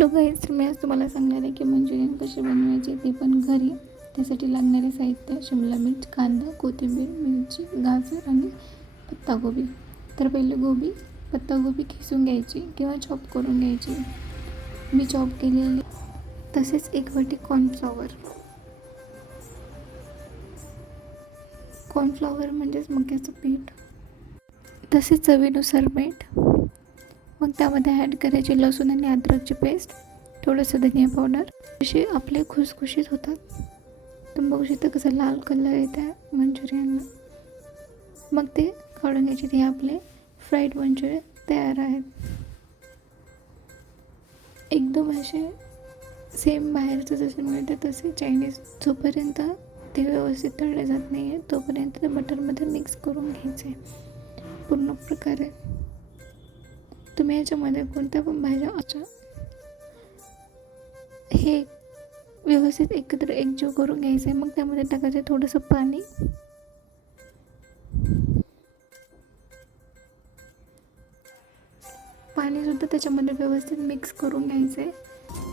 Hello guys, मी आज तुम्हाला सांगणार आहे की मंचुरियन कसे बनवायचे ते पण घरी. त्यासाठी लागणारे साहित्य: शिमला मिर्च, कांदा, कोथिंबीर, मिरची, गाजर आणि पत्तागोबी. तर पहिले पत्तागोबी खिसून घ्यायची किंवा चॉप करून घ्यायची. मी चॉप केलेली. तसेच 1 वाटी कॉर्नफ्लॉवर म्हणजेच मक्याचं पीठ. तसेच चवीनुसार मीठ. मग त्यामध्ये ॲड करायची लसूण आणि अद्रकची पेस्ट, थोडंसं धनिया पावडर. असे आपले खुसखुशीत होतात. तुम्ही बघू शकता कसं लाल कलर येत आहे मंचुरियनला. मग ते काढून घ्यायचे. ते आपले फ्राईड मंचुरियन तयार आहेत. एकदम असे सेम बाहेरचं जसे मिळते तसे चायनीज. जोपर्यंत ते व्यवस्थित तळले जात नाही आहे तोपर्यंत ते बटरमध्ये मिक्स करून घ्यायचे पूर्ण प्रकारे. तुम्ही याच्यामध्ये कोणत्या पण भाज्या हे व्यवस्थित एकजीव करून घ्यायचं आहे. मग त्यामध्ये टाकायचं थोडंसं पाणी. पाणीसुद्धा त्याच्यामध्ये व्यवस्थित मिक्स करून घ्यायचं आहे.